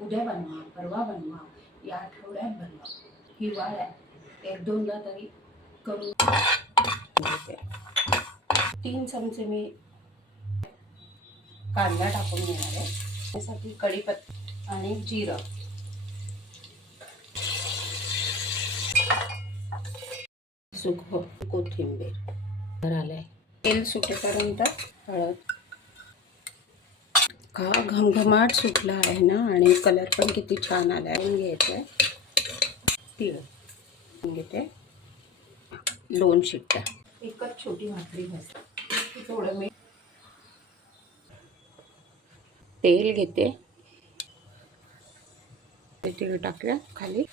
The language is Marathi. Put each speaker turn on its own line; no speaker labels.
उद्या बनवा परवा बनवा या आठवड्यात बनवा. हिवाळ्यात एक दोनदा तरी करून घेते. तीन चमचे मी कांदा टाकून घेणार आहे. त्यासाठी कढीपत्ता आणि जिरं. सुक कोथिंबीर. तर आलंय. तेल सुटेपर्यंत हळद. बघा घमघमाट सुटला आहे ना? आणि कलर पण किती छान आला आहे घ्यायचं आहे तिळ घेते दोन शिट्ट्या. एकच छोटी भाकरी घ्यायची थोडं मी तेल घेते. ते तिळ टाकूया खाली.